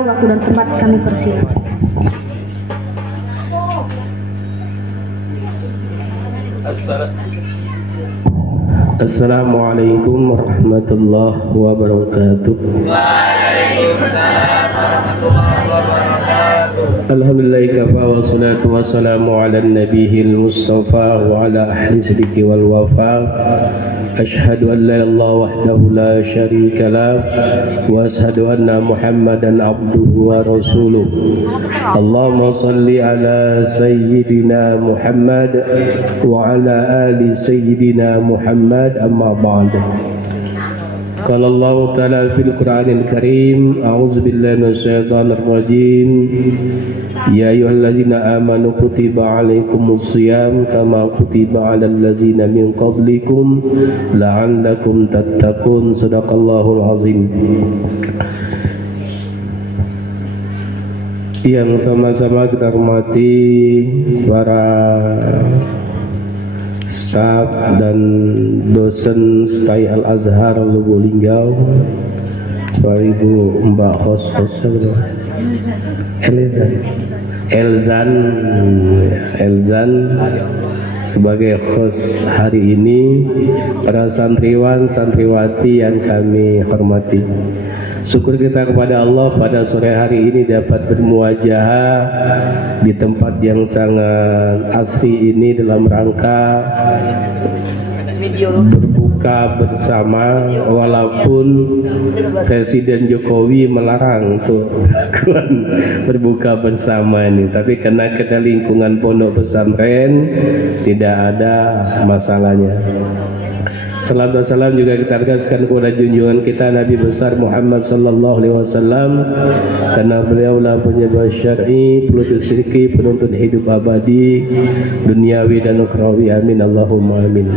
beliau, waktu dan tempat kami persilakan. Assalamualaikum warahmatullahi wabarakatuh. Waalaikumsalam warahmatullahi wabarakatuh. Alhamdulillah kafa wa salatu wassalamu ala nabiyil mustafa wa ala ahli sidqi wal wafa. Ashhadu an la ilaha illallah wahdahu la syarika lah wa ashhadu anna Muhammadan abduhu wa rasuluh. Allahumma salli ala sayyidina Muhammad wa ala ali sayyidina Muhammad. Amma ba'd. Qala Allah Ta'ala fil Qur'anil Karim, a'udzu billahi minasyaitonir rajim. Ya ayyuhallazina amanu kutiba 'alaikumus shiyam kama kutiba 'alal ladzina min qablikum la'allakum tattaqun. Shadaqallahul azim. Yang sama-sama kita hormati para staf dan dosen STAI Al-Azhar Lubuk-Linggau, Bapak Ibu Mbak host Elzan sebagai host hari ini, para santriwan santriwati yang kami hormati. Syukur kita kepada Allah pada sore hari ini dapat bermuajahah di tempat yang sangat asri ini dalam rangka berbuka bersama, walaupun Presiden Jokowi melarang untuk berbuka bersama ini, tapi karena kita lingkungan pondok pesantren tidak ada masalahnya. Salam dan salam juga kita terkasihkan kepada junjungan kita Nabi besar Muhammad sallallahu alaihi wasallam, karena beliaulah penyebab syar'i, penuntut syirki, penuntut hidup abadi duniawi dan ukhrawi. Amin Allahumma amin.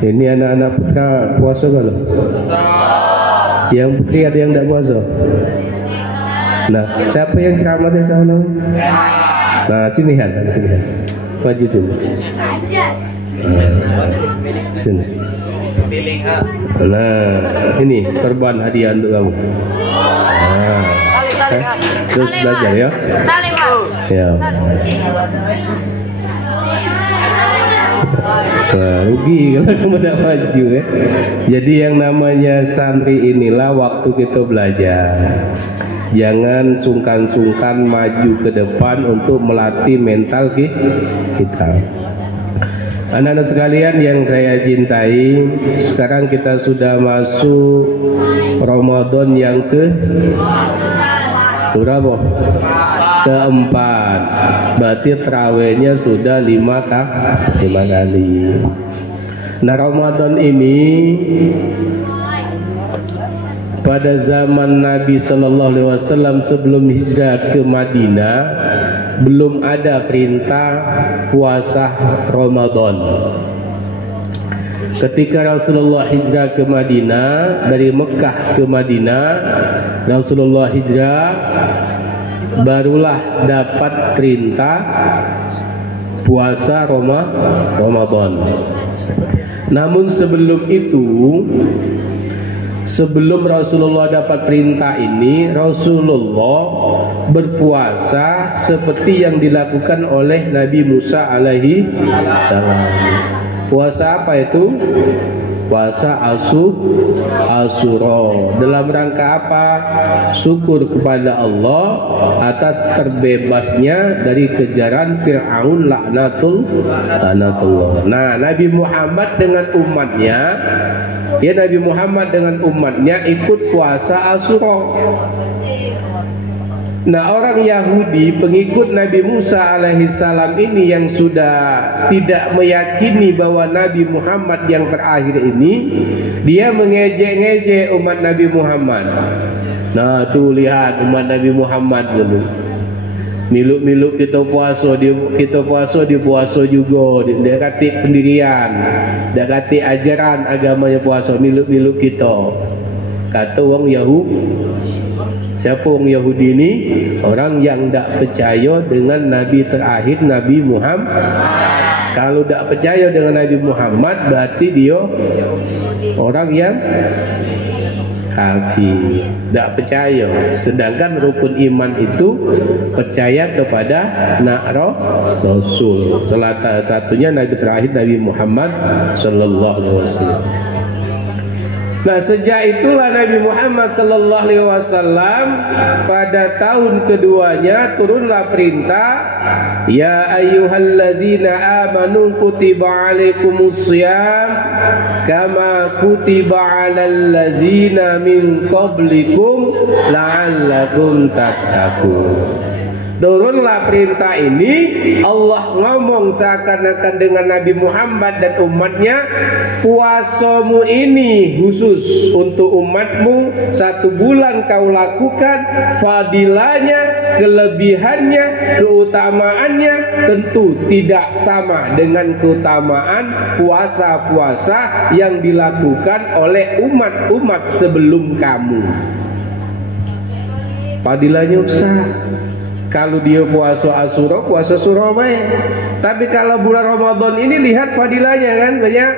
Ini anak-anak putra puasa kalau? Yang putri ada yang tidak puasa? Nah, siapa yang ceramah di sana? Nah, sini Han, maju sini. Sini. Nah, ini serban hadiah untuk kamu. Nah, terus belajar ya. Salim, Pak. Ya. Nah, rugi kalau kamu tidak maju ya. Jadi yang namanya santri inilah waktu kita belajar. Jangan sungkan-sungkan maju ke depan untuk melatih mental kita. Anak-anak sekalian yang saya cintai, sekarang kita sudah masuk Ramadan yang berapa? Keempat. Berarti terawihnya sudah 5 kali. Nah, Ramadan ini pada zaman Nabi Sallallahu Alaihi Wasallam sebelum hijrah ke Madinah belum ada perintah puasa Ramadan. Ketika Rasulullah hijrah ke Madinah, dari Mekah ke Madinah, Rasulullah hijrah, barulah dapat perintah puasa Ramadan. Namun sebelum itu, sebelum Rasulullah dapat perintah ini, Rasulullah berpuasa seperti yang dilakukan oleh Nabi Musa alaihi salam. Puasa apa itu? Puasa Asyura. Dalam rangka apa? Syukur kepada Allah atas terbebasnya dari kejaran Fir'aun laknatullah. Nah, Nabi Muhammad dengan umatnya ikut puasa Asyura. Nah, orang Yahudi pengikut Nabi Musa alaihissalam ini yang sudah tidak meyakini bahwa Nabi Muhammad yang terakhir ini, dia mengejek-ngejek umat Nabi Muhammad. Nah, tuh lihat umat Nabi Muhammad dulu. Miluk-miluk kita puasa di puasa juga. Dia kata pendirian, dia kata ajaran agamanya puasa, miluk-miluk kita. Kata orang Yahudi. Siapa orang Yahudi ini? Orang yang tidak percaya dengan Nabi terakhir, Nabi Muhammad. Kalau tidak percaya dengan Nabi Muhammad, berarti dia orang yang kafir, tidak percaya. Sedangkan rukun iman itu percaya kepada Rasul. Salah satunya Nabi terakhir Nabi Muhammad Sallallahu Alaihi Wasallam. Nah, sejak itulah Nabi Muhammad Sallallahu Alaihi Wasallam pada tahun keduanya turunlah perintah, ya ayyuhallazina amanu kutiba alaikumusiyam kama kutiba alal ladzina min qablikum la'allakum tattaqun. Turunlah perintah ini, Allah ngomong seakan-akan dengan Nabi Muhammad dan umatnya, puasamu ini khusus untuk umatmu, 1 bulan kau lakukan, fadilahnya, kelebihannya, keutamaannya tentu tidak sama dengan keutamaan puasa-puasa yang dilakukan oleh umat-umat sebelum kamu. Fadilahnya besar. Kalau dia puasa Asyura, puasa Surabaya. Tapi kalau bulan Ramadan ini lihat fadilahnya kan banyak.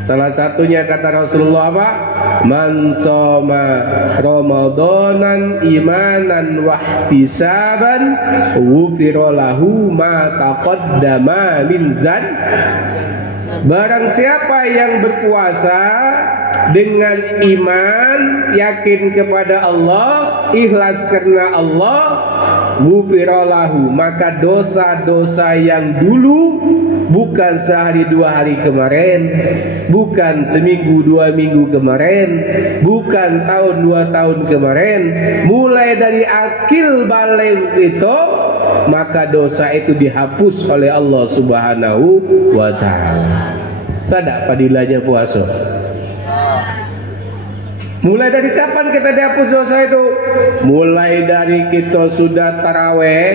Salah satunya kata Rasulullah apa? Man shoma Ramadanan imanan wahtisaban ghufira lahu ma taqaddama min zan. Barang siapa yang berpuasa dengan iman, yakin kepada Allah, ikhlas karena Allah, ghufira lahu, maka dosa-dosa yang dulu, bukan sehari 2 hari kemarin, bukan seminggu 2 minggu kemarin, bukan tahun 2 tahun kemarin, mulai dari akil balik itu, maka dosa itu dihapus oleh Allah Subhanahu wa ta'ala. Sadar fadilahnya puasa. Mulai dari kapan kita dihapus dosa itu? Mulai dari kita sudah taraweh,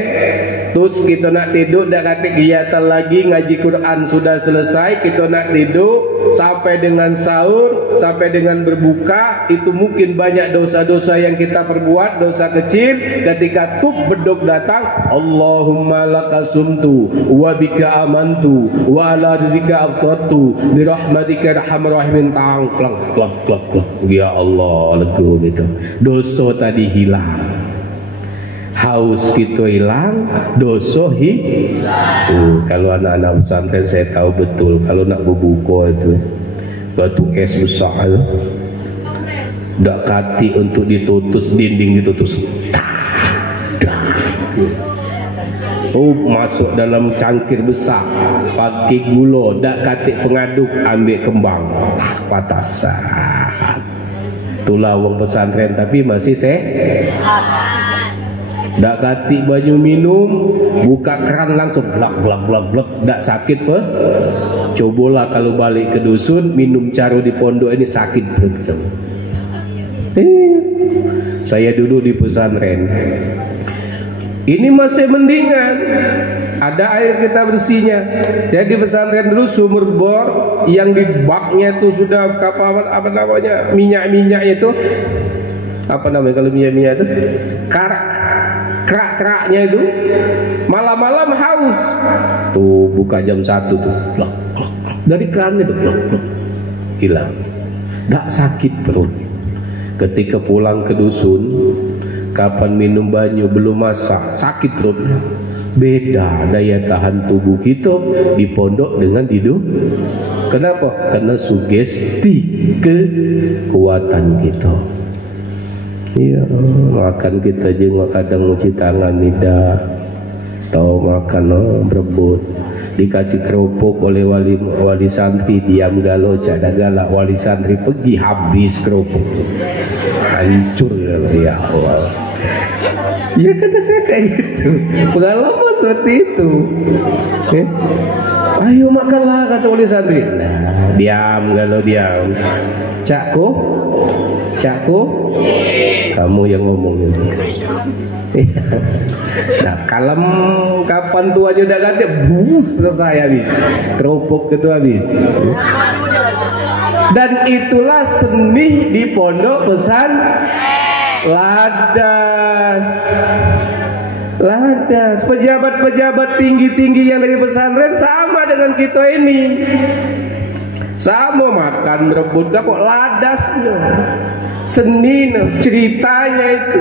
terus kita nak tidur, dak kata kegiatan lagi, ngaji Quran sudah selesai, kita nak tidur sampai dengan sahur, sampai dengan berbuka, itu mungkin banyak dosa-dosa yang kita perbuat, dosa kecil. Ketika tub bedok datang, Allahumma lakasumtu wa bika amantu wa ala rizika aftartu bi rahmatika arhamar rahimin, tang plak plak plak plak. Ya Allah, lego gitu. Dosa tadi hilang. Haus kita hilang, dosa hilang. Kalau anak-anak pesantren saya tahu betul, kalau nak berbuka itu batu es besar itu, dak kati untuk ditutus, dinding ditutus. Oh, masuk dalam cangkir besar, pakai gula, dak kati pengaduk, ambil kembang, tak patasan. Itulah wong pesantren tapi masih sehat. Dak kati banyu minum, buka keran langsung blak blak blak blak, dak sakit pe. Cobalah kalau balik ke dusun minum caru di pondok ini sakit perut kamu. Saya dulu di pesantren. Ini masih mendingan, ada air kita bersihnya. Jadi pesantren dulu sumur bor yang di baknya itu sudah apa namanya, minyak itu apa namanya kalau minyak itu kerak-keraknya itu, malam-malam haus tuh, buka jam 1 tuh blok, blok, blok. Dari keran itu blok, blok. Hilang, tak sakit perut. Ketika pulang ke dusun, kapan minum banyu belum masak, sakit perutnya. Beda daya tahan tubuh kita di pondok dengan tidur. Kenapa? Karena sugesti kekuatan kita. Iya, makan kita juga kadang cuci tangan tidak, tahu makan berebut. Dikasih kerupuk oleh wali santri, diam galau, cada galak. Wali santri pergi, habis kerupuk, hancur ya Allah. Ya kata saya kayak gitu, pengalaman seperti itu. Ayo makanlah kata wali santri. Nah, diam galau, diam. Cakku, kamu yang ngomong itu. Nah, kalem kapan tua aja udah ganti, bus selesai habis. Kerupuk itu habis. Dan itulah seni di pondok pesan ladas. Pejabat-pejabat tinggi-tinggi yang dari pesantren sama dengan kita ini. Sama makan berebut kok ladasnya. Senin ceritanya itu.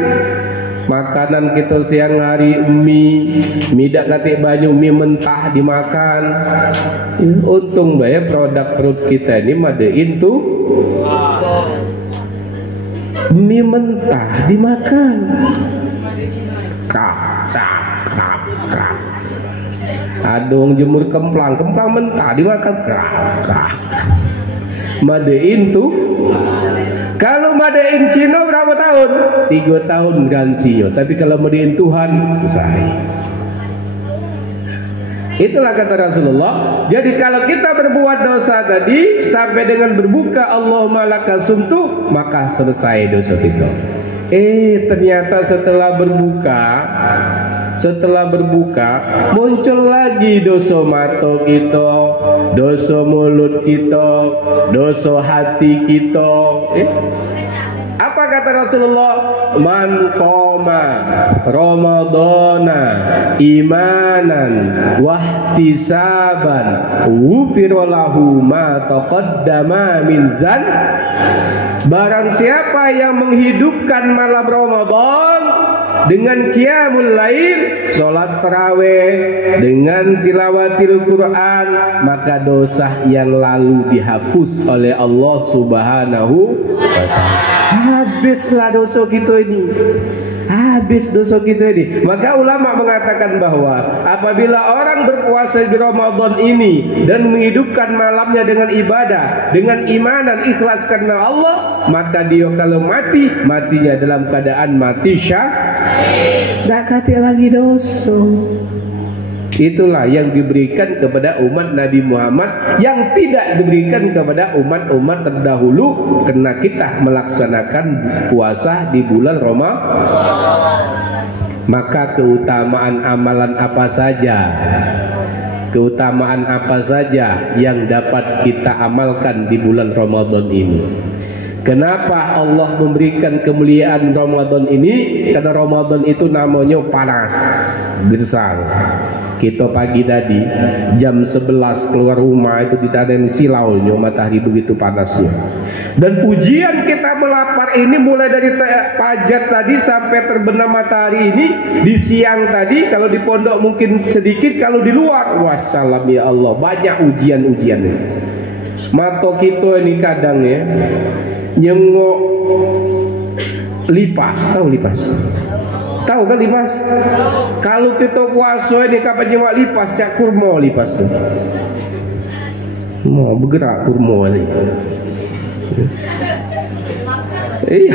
Makanan kita siang hari mie dak katik banyu mie mentah dimakan. Untung bae produk perut kita ini madein tuh mie mentah dimakan. Kak. Adong jemur kemplang mentah dimakan. Kak. Madein tuh. Kalau madein Cina berapa tahun? 3 tahun garansinya. Tapi kalau madein Tuhan selesai. Itulah kata Rasulullah. Jadi kalau kita berbuat dosa tadi sampai dengan berbuka Allahumma laka sumtu, maka selesai dosa kita. Ternyata setelah berbuka muncul lagi dosa mata kita, dosa mulut kita, dosa hati kita. Apa kata Rasulullah? Man qoma ramadhana imanan wahtisaban ghufira lahu ma taqaddama min zan. Barang siapa yang menghidupkan malam Ramadan dengan qiyamul lail, salat tarawih, dengan tilawatil Quran, maka dosa yang lalu dihapus oleh Allah Subhanahu wa taala. Habislah dosa kita ini. Maka ulama mengatakan bahwa apabila orang berpuasa di Ramadan ini dan menghidupkan malamnya dengan ibadah, dengan iman dan ikhlas karena Allah, maka dia kalau matinya dalam keadaan mati syahid, tak kati lagi dosa. Itulah yang diberikan kepada umat Nabi Muhammad yang tidak diberikan kepada umat-umat terdahulu, karena kita melaksanakan puasa di bulan Ramadan. Maka keutamaan amalan apa saja, keutamaan apa saja yang dapat kita amalkan di bulan Ramadan ini? Kenapa Allah memberikan kemuliaan Ramadan ini? Karena Ramadan itu namanya panas, gersang. Kita pagi tadi jam 11 keluar rumah itu ditandai silaunya, matahari begitu panasnya. Dan ujian kita melapar ini mulai dari pajak tadi sampai terbenam matahari ini. Di siang tadi kalau di pondok mungkin sedikit, kalau di luar wassalam ya Allah, banyak ujian-ujian. Mata kita ini kadang ya nyengok lipas, tahu lipas? Tahu kan lipas? Kalau kita puasa ini kapan nyemak lipas, cak kurma lipas tu. Mau bergerak kurma ni. Iya.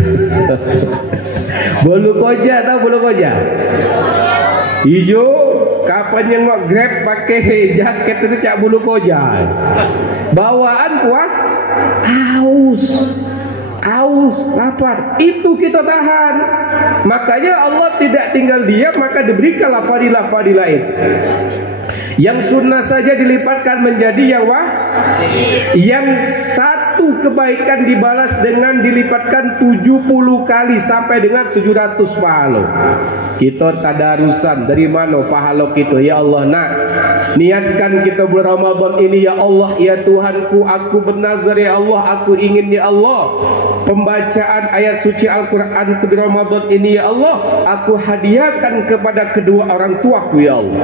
Bulu koja, tahu bulu koja? Hijau, kapan nyemak Grab pakai jaket itu cak bulu koja. Bawaan kuat, haus, lapar, itu kita tahan. Makanya Allah tidak tinggal diam, maka diberikanlah fadilah-fadilah itu. Yang sunnah saja dilipatkan menjadi yang yang satu kebaikan dibalas dengan dilipatkan 70 kali sampai dengan 700 pahala. Kita tadarusan dari mana pahala kita, ya Allah. Nak niatkan kita bulan Ramadan ini, ya Allah, ya Tuhanku, aku bernazar ya Allah, aku ingin ya Allah pembacaan ayat suci Al-Quran di Ramadan ini ya Allah, aku hadiahkan kepada kedua orang tuaku ya Allah.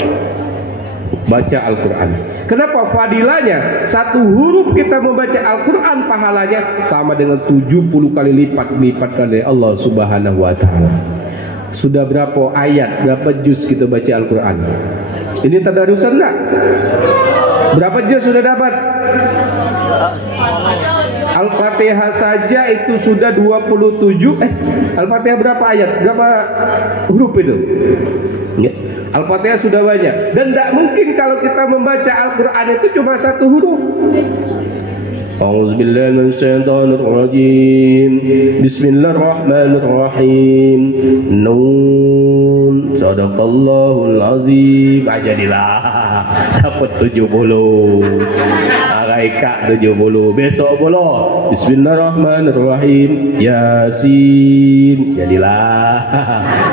Baca Al-Quran. Kenapa fadilahnya? Satu huruf kita membaca Al-Quran pahalanya sama dengan 70 kali lipat oleh Allah Subhanahu wa taala. Sudah berapa ayat, berapa juz kita baca Al-Quran? Ini tadarusan enggak? Berapa juz sudah dapat? Al-Fatihah saja itu sudah 27. Al-Fatihah berapa ayat? Berapa huruf itu? Ya. Al-Fatihah sudah banyak. Dan tidak mungkin kalau kita membaca Al-Quran itu cuma satu huruf. A'udzubillahi minasyaitonirrajim. Bismillahirrahmanirrahim. Nun. Sadaqallahul azim. Jadilah dapat 70. Eka 70. Besok pula Bismillahirrahmanirrahim Yasin. Jadilah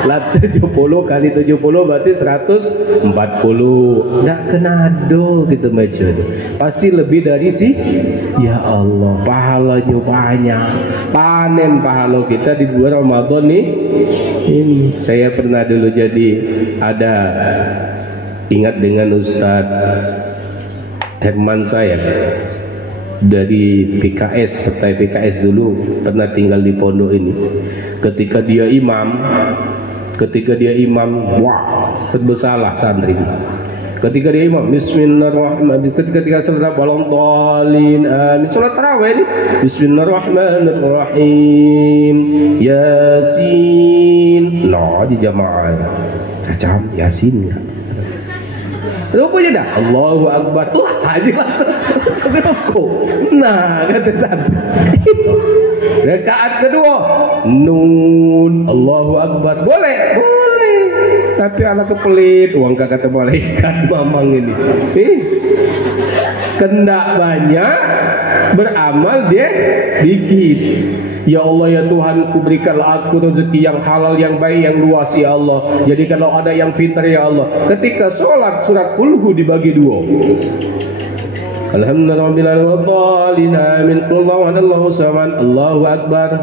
lah 70 kali 70 berarti 140. Nggak kenado gitu baca tuh. Pasti lebih dari sih. Ya Allah, pahalanya banyak. Panen pahala kita di bulan Ramadan nih. Ini saya pernah dulu jadi ada, ingat dengan Ustadz Herman saya dari PKS, Ketua PKS dulu, pernah tinggal di pondok ini. Ketika dia imam, wah serba salah santri. Ketika dia imam, Bismillahirrahmanirrahim. Ketika salat balong tolin, amin. Salat tarawih ini, Bismillahirrahmanirrahim. Yasin. Nah, di jamaah. Cacam Yasinnya. Rupanya dah Allahu Akbar. Wah, aja langsung rukuk. Nah, kata santri. Rakaat kedua, Nun, Allahu Akbar. Boleh. Tapi ala kepelit, uang kata malaikat mamang ini. Kendak banyak, beramal dia dikit. Ya Allah ya Tuhan, ku berikanlah aku rezeki yang halal, yang baik, yang luas ya Allah. Jadi kalau ada yang pintar ya Allah. Ketika sholat surat kulhu dibagi dua. Alhamdulillah amin. Allahu samad. Allahu akbar.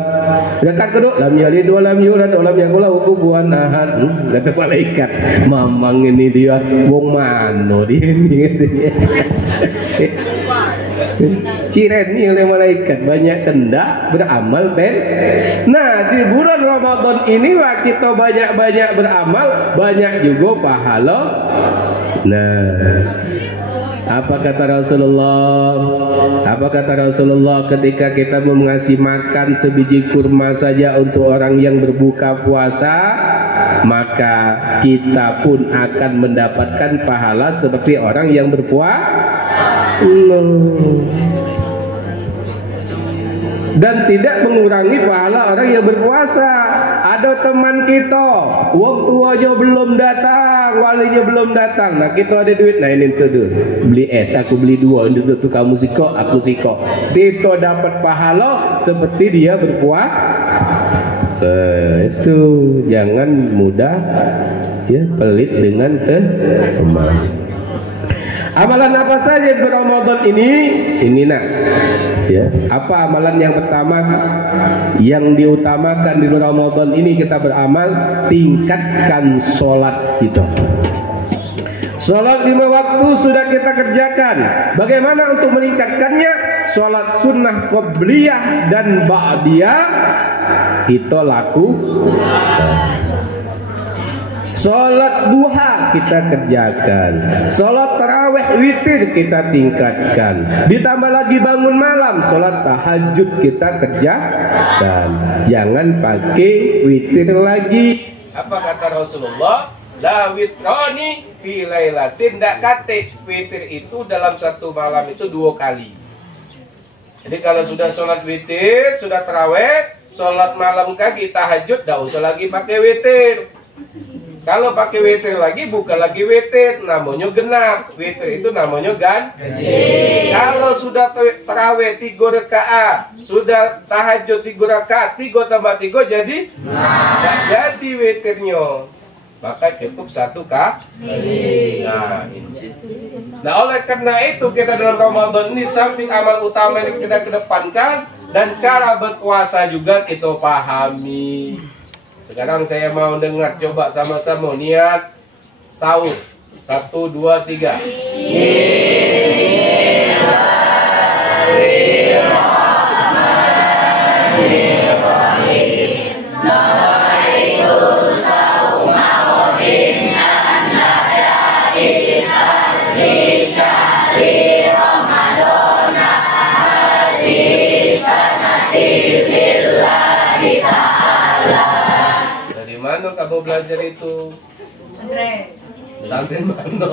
Rakaat kedua, lam yalid wa lam yulad wa lam yakul lahu kufuwan ahad. Kata malaikat, mamang ini dia wong mano dia ini. Cireni oleh malaikat, banyak kendak beramal ben. Nah, di bulan Ramadan inilah kita banyak-banyak beramal, banyak juga pahala. Nah, apa kata Rasulullah? Apa kata Rasulullah ketika kita mengasih makan sebiji kurma saja untuk orang yang berbuka puasa, maka kita pun akan mendapatkan pahala seperti orang yang berpuasa. Dan tidak mengurangi pahala orang yang berpuasa. Ada teman kita, wong tuanya belum datang, walinya belum datang. Nah, kita ada duit, nah ini tuh beli es, aku beli dua, ini tuh kamu siko, aku siko. Kita dapat pahala seperti dia berpuasa. Itu jangan mudah ya pelit dengan teman. Amalan apa saja di Ramadan ini? Ini nak, ya. Apa amalan yang pertama yang diutamakan di Ramadan ini kita beramal? Tingkatkan sholat kita. Sholat 5 waktu sudah kita kerjakan. Bagaimana untuk meningkatkannya? Sholat sunnah qobliyah dan ba'diyah kita lakukan. Sholat duha kita kerjakan, sholat tarawih witir kita tingkatkan, ditambah lagi bangun malam, sholat tahajud kita kerjakan. Jangan pakai witir lagi. Apa kata Rasulullah? La witroni fi lailatin, ndak kate witir itu dalam satu malam itu 2 kali. Jadi kalau sudah sholat witir, sudah tarawih, sholat malam kaki tahajud, ndak usah lagi pakai witir. Kalau pakai witir lagi, bukan lagi witir, namanya genap. Witir itu namanya ganjil. Kalau sudah tarawih 3 rakaat, sudah tahajud 3 rakaat, 3 tambah 3 jadi nggak jadi witirnya. Maka cukup 1 kali. Nah, ini. Nah, oleh karena itu kita dalam Ramadan ini samping amal utama yang kita kedepankan dan cara berpuasa juga kita pahami. Sekarang saya mau dengar, coba sama-sama niat sahur. 1, 2, 3. Mana kamu belajar itu? Sampai mana?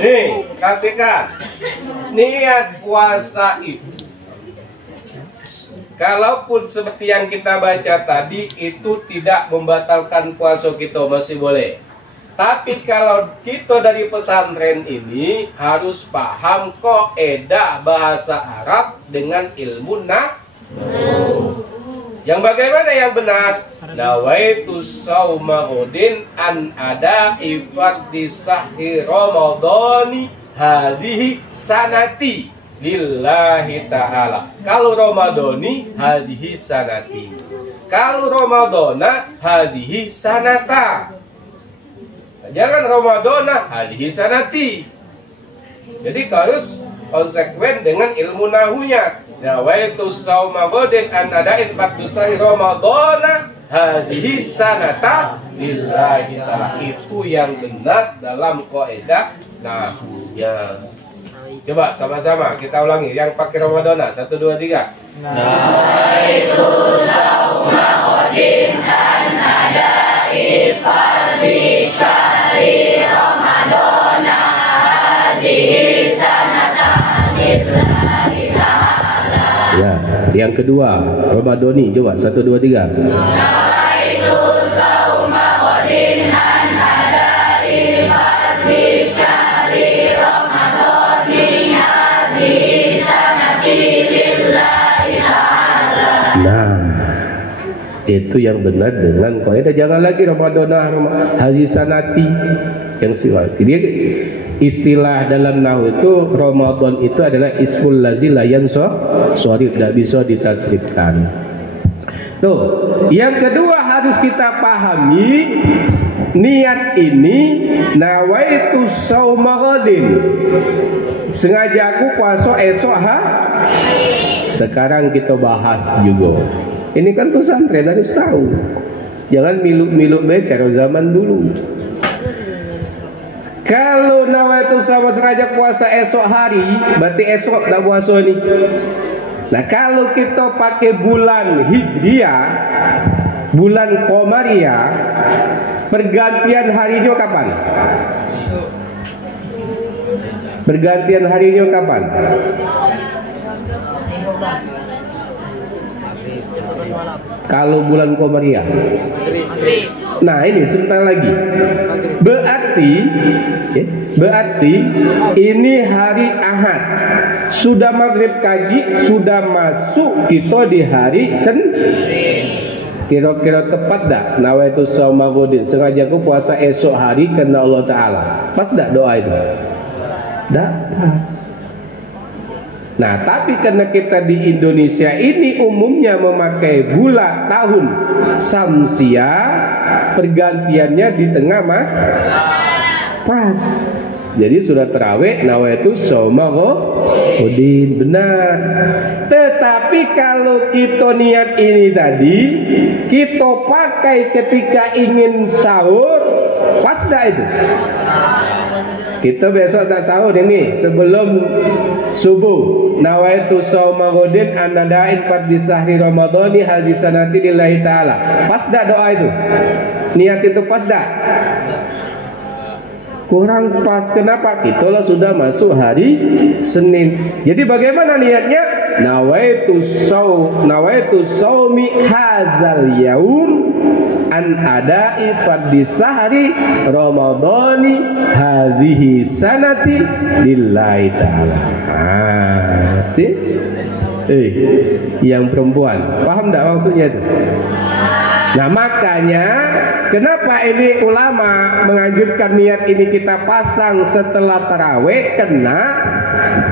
Nih, katakan niat puasa itu kalaupun seperti yang kita baca tadi itu tidak membatalkan puasa kita, masih boleh. Tapi kalau kita dari pesantren ini harus paham kaidah bahasa Arab dengan ilmu yang bagaimana yang benar? Nawaitu sauma ghadin an ada ifardhi sahri ramadhani hazihi sanati lillahi ta'ala. Kalau ramadhani hazihi sanati, kalau ramadhana hazihi sanata. Jangan ramadhana hazihi sanati. Jadi harus konsekuen dengan ilmu nahunya. Nawaitu sauma ghadin an ada'in fardhi ramadhana hazihi sanata lillahi ta'ala. Itu yang benar dalam kaidah nahunya. Coba sama-sama kita ulangi yang pakai ramadhana. 1, 2, 3. Nawaitu sauma ghadin an ada'i fardhi syahri ramadhana hazihi sanata lillahi ta'ala. Ya, yang kedua ramadhani. Coba 1, 2, 3. Nawaitu sauma ghadin an ada'i fardhi syahri ramadhani hazihi sanati lillahi ta'ala. Nah, itu yang benar dengan kaidah. Jangan lagi ramadhana hazihi sanati yang siwal. Jadi istilah dalam nahwu itu Ramadan itu adalah ismul lazi la yansharif, tidak bisa ditasrifkan. Tuh, yang kedua harus kita pahami niat ini nawaitu sauma ghadin. Sengaja aku puasa esok Sekarang kita bahas juga. Ini kan pesantren harus tahu. Jangan miluk-miluk cara zaman dulu. Kalau nawaitu sama sengaja puasa esok hari, berarti esok tak puasa nih. Nah, kalau kita pakai bulan Hijriah, bulan Qamariyah, pergantian harinya kapan? Pergantian harinya kapan? Kalau bulan Qamariyah. Nah, ini sebentar lagi. Berarti ini hari Ahad. Sudah maghrib pagi, sudah masuk kita di hari Senin. Kira-kira tepat tak? Nawaitu shauma ghadin, sengaja aku puasa esok hari karena Allah Ta'ala. Pas tak doa itu? Tak pas. Nah, tapi karena kita di Indonesia ini umumnya memakai bulan tahun Syamsiah, pergantiannya di tengah pas. Jadi sudah terawih nawaitu shauma ghadin, benar. Tetapi kalau kita niat ini tadi kita pakai ketika ingin sahur, pas dah itu. Kita besok tak sahur ini sebelum subuh. Nawaitu shauma ghadin an nada'in fardhi syahri ramadhani hazihi sanati lillahi ta'ala. Pas dah doa itu? Niat itu pas dah? Kurang pas. Kenapa? Kita lah sudah masuk hari Senin. Jadi bagaimana niatnya? Nawaitu shaumi hazal yaum an ada'i fardhi syahri ramadhani hazihi sanati lillahi ta'ala. Yang perempuan paham tak maksudnya itu? Nah, makanya kenapa ini ulama menganjurkan niat ini kita pasang setelah tarawih? Karena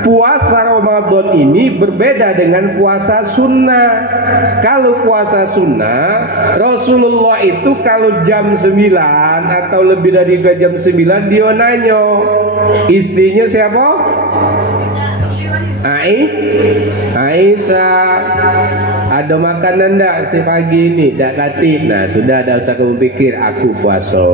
puasa Ramadan ini berbeda dengan puasa sunnah. Kalau puasa sunnah, Rasulullah itu kalau jam 9 atau lebih dari jam 9 dia nanya, istrinya siapa? Aisyah, ada makanan tak si pagi ini? Tak kati. Nah, sudah ada usah kamu pikir, aku puasa.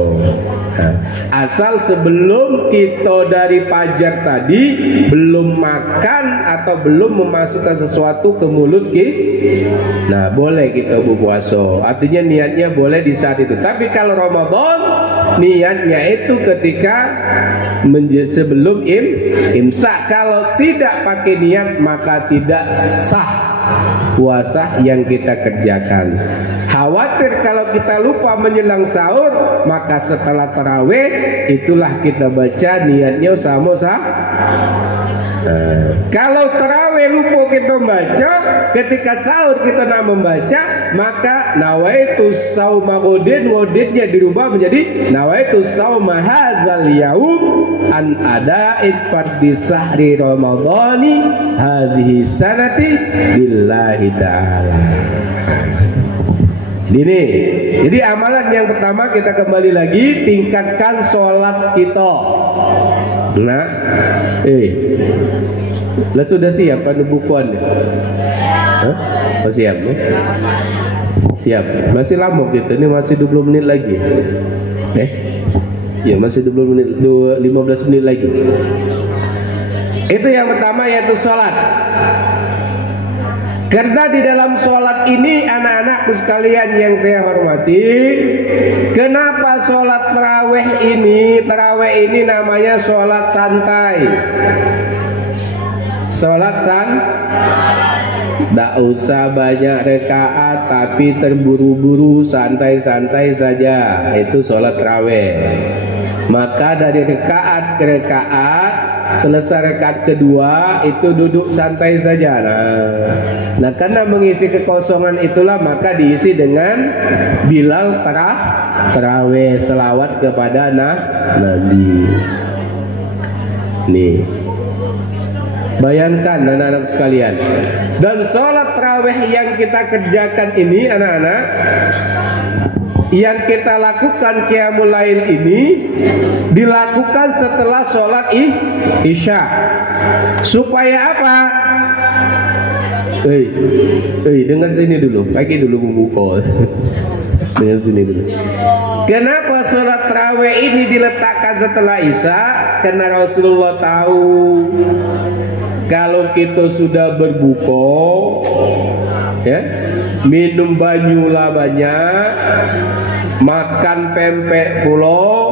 Asal sebelum kita dari fajar tadi belum makan atau belum memasukkan sesuatu ke mulut kita, nah boleh kita berpuasa. Artinya niatnya boleh di saat itu. Tapi kalau Ramadan niatnya itu ketika sebelum imsak. Kalau tidak pakai niat maka tidak sah. puasa yang kita kerjakan. Khawatir kalau kita lupa menjelang sahur, maka setelah tarawih itulah kita baca niatnya sama. Kalau tarawih lupa kita baca, ketika sahur kita nak membaca, maka nawaitu sauma godin, godinnya dirubah menjadi nawaitu sauma hadzal yaum an ada'id fardhi sahri ramadhani hazihi sanati billahi ta'ala. Ini jadi amalan yang pertama, kita kembali lagi tingkatkan sholat kita. Nah, lah sudah siap pada bukuan? Oh, siap, siap. Masih lama kita, ini masih 20 menit lagi. Ya masih 20 menit, 15 menit lagi. Itu yang pertama, yaitu sholat. Karena di dalam sholat ini, anak-anakku sekalian yang saya hormati, kenapa sholat tarawih ini? Tarawih ini namanya sholat santai. Sholat tidak usah banyak rakaat, tapi terburu-buru, santai-santai saja. Itu sholat tarawih. Maka dari rakaat ke rakaat, selesai rakaat kedua itu duduk santai saja. Nah, karena mengisi kekosongan itulah maka diisi dengan bilal tarawih, selawat kepada Nabi. Nih, bayangkan anak-anak sekalian, dan sholat tarawih yang kita kerjakan ini, anak-anak, yang kita lakukan qiyamul lail ini dilakukan setelah sholat isya. Supaya apa? Dengar sini dulu, pakai dulu buku. Dengar sini dulu. Kenapa sholat tarawih ini diletakkan setelah isya? Karena Rasulullah tahu kalau kita sudah berbuka, ya, minum banyulah banyak, makan pempek pulau,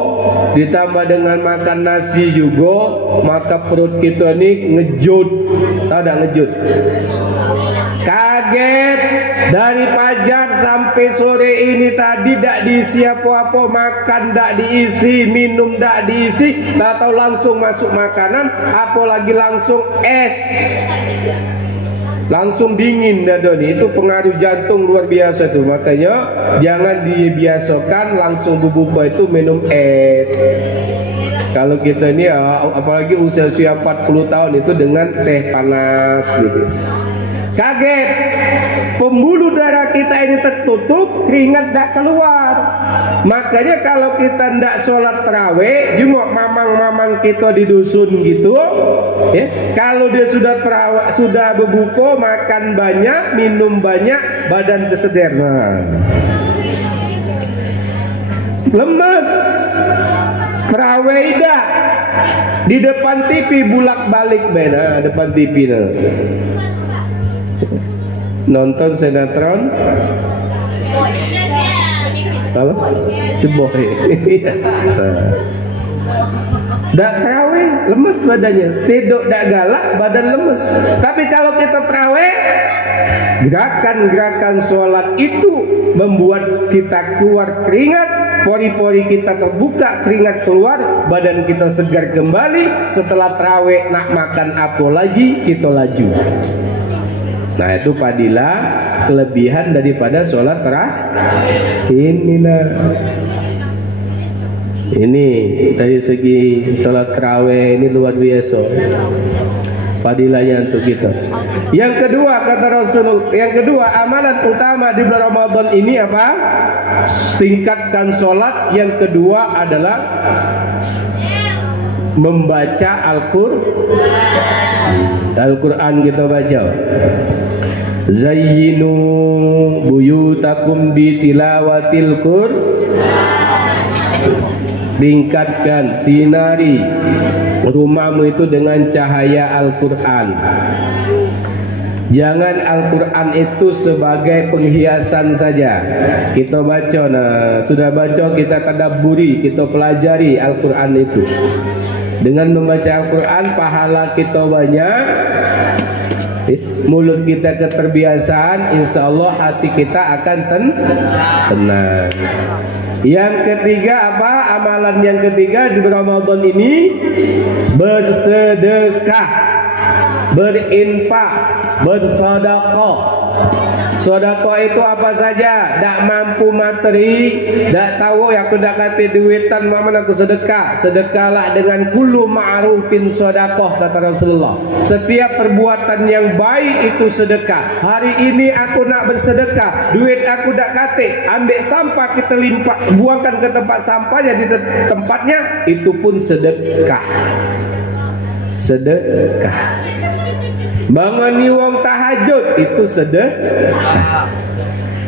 ditambah dengan makan nasi juga, maka perut kita ini ngejut. Tahu tak ngejut? Kaget, dari fajar sampai sore ini tadi tak diisi apa-apa, makan tak diisi, minum tak diisi, tak tahu langsung masuk makanan, apalagi langsung es, langsung dingin dadoni. Itu pengaruh jantung luar biasa tuh. Makanya jangan dibiasakan langsung berbuka itu minum es. Kalau kita ini ya, apalagi usia 40 tahun itu dengan teh panas gitu. Kaget, pembuluh darah kita ini tertutup, keringat tidak keluar. Makanya kalau kita tidak sholat tarawih, cuma mamang-mamang kita di dusun gitu, ya, kalau dia sudah tarawih, sudah berbuka, makan banyak, minum banyak, badan kesederhan, lemes, tarawih dah di depan TV bulak-balik bena, depan TV nah. Nonton sinetron apa? Ceboy. Dak tarawih lemes badannya, tidur dak galak badan lemes. Tapi kalau kita tarawih, gerakan-gerakan sholat itu membuat kita keluar keringat, pori-pori kita terbuka, keringat keluar, badan kita segar kembali. Setelah tarawih nak makan apa lagi, kita laju. Nah itu padilah kelebihan daripada sholat tarawih ini. Nah, ini dari segi sholat tarawih ini luar biasa padilahnya untuk kita. Yang kedua kata Rasulullah, yang kedua amalan utama di bulan Ramadan ini apa? Tingkatkan sholat. Yang kedua adalah membaca Al-Quran kita baca. Zayyinu buyutakum bitilawatil Qur'an. Tingkatkan, sinari rumahmu itu dengan cahaya Al-Quran. Jangan Al-Quran itu sebagai penghiasan saja. Kita baca, nah sudah baca kita tadabburi, kita pelajari Al-Quran itu. Dengan membaca Al-Quran pahala kita banyak, Mulut kita keterbiasaan, insya Allah hati kita akan tenang. Yang ketiga apa? Amalan yang ketiga di Ramadan ini bersedekah, berinfak, bersedekah. Sedekah itu apa saja? Tak mampu materi, tak tahu aku tak kata duitan mana aku sedekah. Sedekahlah dengan kullu ma'rufin sedekah, kata Rasulullah. Setiap perbuatan yang baik itu sedekah. Hari ini aku nak bersedekah, duit aku tak kata, ambil sampah kita limpah, buangkan ke tempat sampahnya di tempatnya, itu pun sedekah. Sedekah. Mengani wong tahajud itu sedekah.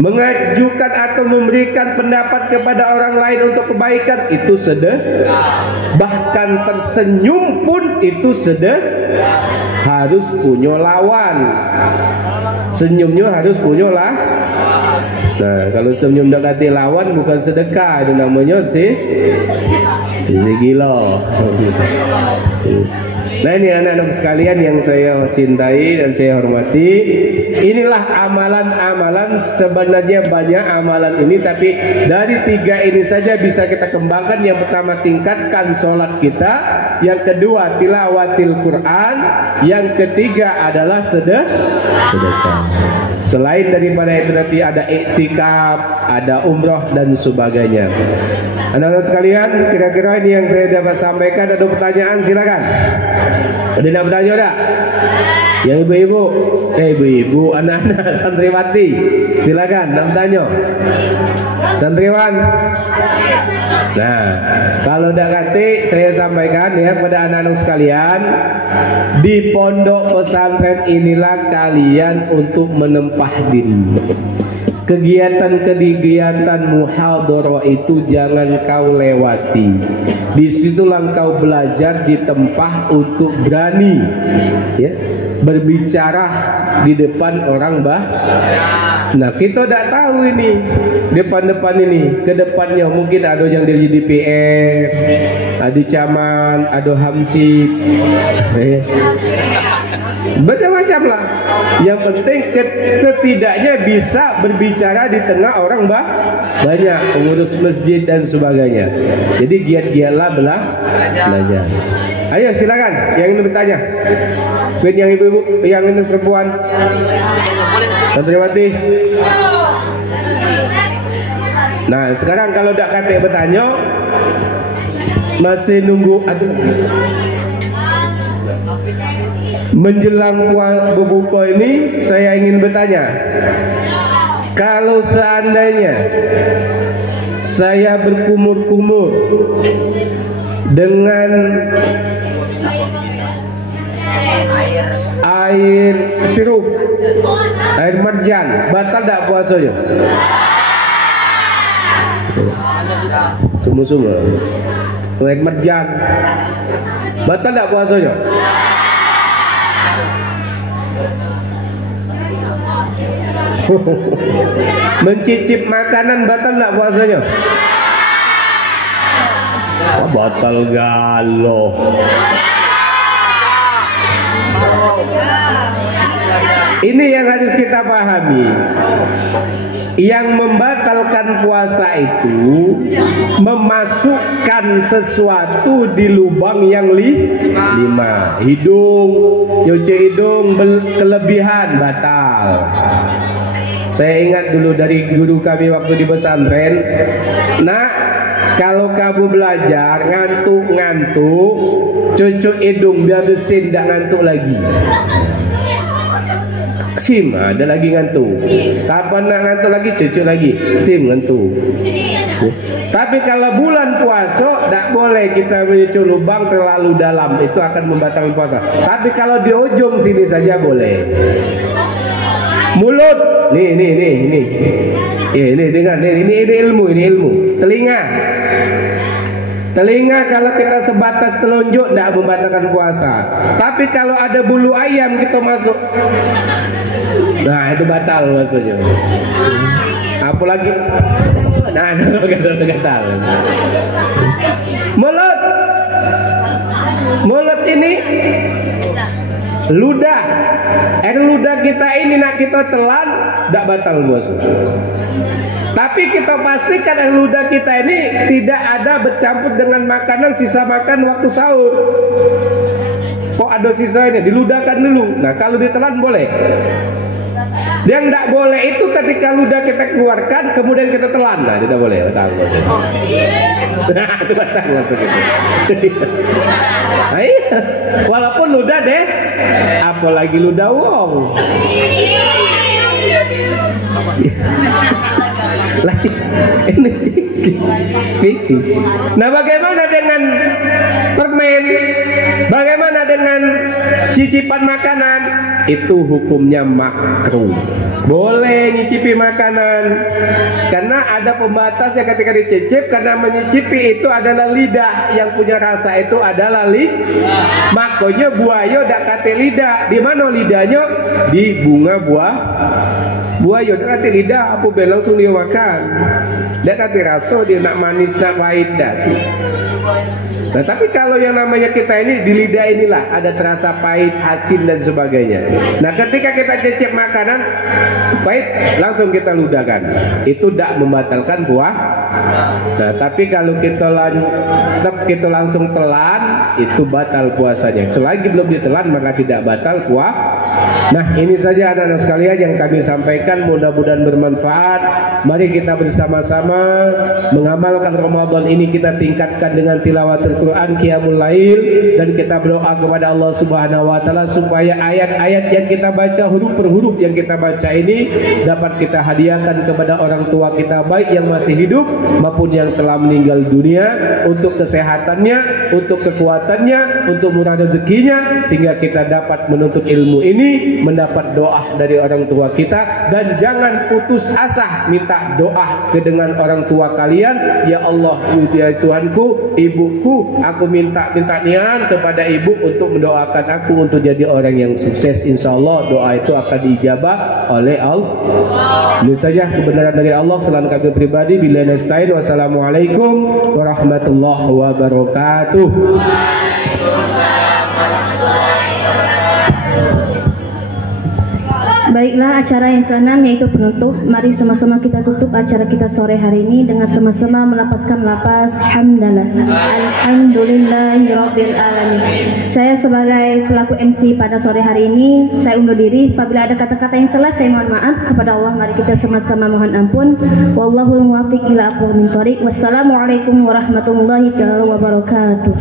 Mengajukan atau memberikan pendapat kepada orang lain untuk kebaikan itu sedekah. Bahkan tersenyum pun itu sedekah. Harus punya lawan. Senyumnya harus punya lah. Nah, kalau senyum dekati lawan bukan sedekah, itu namanya si gila. Nah, ini anak-anak sekalian yang saya cintai dan saya hormati, inilah amalan-amalan. Sebenarnya banyak amalan ini, tapi dari 3 ini saja bisa kita kembangkan. Yang pertama, tingkatkan sholat kita. Yang kedua, tilawatil Quran. Yang ketiga adalah sedekah. Selain daripada itu nanti ada iktikaf, ada umroh dan sebagainya. Anak-anak sekalian, kira-kira ini yang saya dapat sampaikan. Ada pertanyaan, silakan. Ada nak bertanya tak? Yang ibu-ibu, anak-anak santriwati, silakan nak bertanya. Santriwan. Nah, kalau tak kata saya sampaikan ya kepada anak-anak sekalian, di pondok pesantren inilah kalian untuk menempah diri. Kegiatan-kegiatan muhadharah itu jangan kau lewati. Disitulah kau belajar ditempah untuk berani, ya, berbicara di depan orang Nah, kita tidak tahu ini depan-depan ini, ke depannya mungkin ada yang dari DPR, ada caman, ada hamsib, macam-macam lah. Yang penting setidaknya bisa berbicara di tengah orang banyak, pengurus masjid dan sebagainya. Jadi giat-giatlah belajar. Ayo silakan yang ingin bertanya. Mungkin yang ibu-ibu, yang ingin perempuan. Santriwati. Nah, sekarang kalau tak kata bertanya, masih nunggu menjelang berbuka ini, saya ingin bertanya, kalau seandainya saya berkumur-kumur dengan air sirup, air marjan, batal tak puasanya? Semua air marjan, batal tak puasanya? Mencicip makanan batal tak puasanya? Batal galau. Ini yang harus kita pahami. Yang membatalkan puasa itu memasukkan sesuatu di lubang yang 5. Hidung, nyuci hidung kelebihan batal. Saya ingat dulu dari guru kami waktu di pesantren, nak, kalau kamu belajar ngantuk-ngantuk, cucuk hidung biar bersih, tidak ngantuk lagi. Sim, ada lagi ngantuk. Kapan nak ngantuk lagi, cucuk lagi. Sim, ngantuk. Tapi kalau bulan puasa, tidak boleh kita menyucuk lubang terlalu dalam, itu akan membatalkan puasa. Tapi kalau di ujung sini saja boleh. Mulut, nih. Ini dengar, ini ilmu. Telinga kalau kita sebatas telunjuk tidak membatalkan puasa. Tapi kalau ada bulu ayam kita masuk, nah itu batal maksudnya. Apalagi, nah gatal. Mulut ini ludah. Air ludah kita ini nak kita telan, tidak batal puasa. Tapi kita pastikan air ludah kita ini tidak ada bercampur dengan makanan sisa makan waktu sahur. Kok ada sisa ini, diludahkan dulu. Nah kalau ditelan boleh. Yang tidak boleh itu ketika ludah kita keluarkan kemudian kita telan. Nah tidak boleh. Nah itu batal maksudnya. Nah, iya. Walaupun ludah deh, apalagi ludah wong. Ini nah bagaimana dengan permen? Bagaimana dengan cicipan makanan? Itu hukumnya makruh. Boleh nyicipi makanan karena ada pembatasnya ketika dicicip, karena menyicipi itu adalah lidah yang punya rasa, itu adalah makanya buaya dak kate lidah. Di mana lidahnya? Di bunga buaya dak kate lidah, apa be langsung dia makan. Dak kate rasa dia nak manis nak pahit dak. Nah tapi kalau yang namanya kita ini di lidah inilah ada terasa pahit, asin dan sebagainya. Nah ketika kita cicip makanan pahit langsung kita ludahkan, itu tidak membatalkan puasa. Nah tapi kalau kita langsung telan, itu batal puasanya. Selagi belum ditelan maka tidak batal puasa. Nah ini saja anak-anak sekalian yang kami sampaikan, mudah-mudahan bermanfaat. Mari kita bersama-sama mengamalkan Ramadan ini, kita tingkatkan dengan tilawat Al-Quran, qiyamul lail, dan kita berdoa kepada Allah Subhanahu wa taala supaya ayat-ayat yang kita baca, huruf per huruf yang kita baca ini dapat kita hadiahkan kepada orang tua kita, baik yang masih hidup maupun yang telah meninggal dunia, untuk kesehatannya, untuk kekuatannya, untuk murah rezekinya, sehingga kita dapat menuntut ilmu ini, mendapat doa dari orang tua kita. Dan jangan putus asa minta doa dengan orang tua kalian. Ya Allah, ya Tuhanku, ibuku, aku minta nian kepada ibu untuk mendoakan aku untuk jadi orang yang sukses. Insya Allah doa itu akan diijabah oleh Allah. Ini saja kebenaran dari Allah. Selain kami pribadi, bila nasta'in. Wassalamualaikum warahmatullahi wabarakatuh. Baiklah, acara yang keenam yaitu penutup. Mari sama-sama kita tutup acara kita sore hari ini dengan sama-sama melapaskan lapas hamdalah. Alhamdulillahirabbil alamin. Saya sebagai selaku MC pada sore hari ini, saya undur diri. Apabila ada kata-kata yang salah, saya mohon maaf kepada Allah. Mari kita sama-sama mohon ampun. Wallahul muwaffiq ila aqwamit thoriq. Wassalamualaikum warahmatullahi wabarakatuh.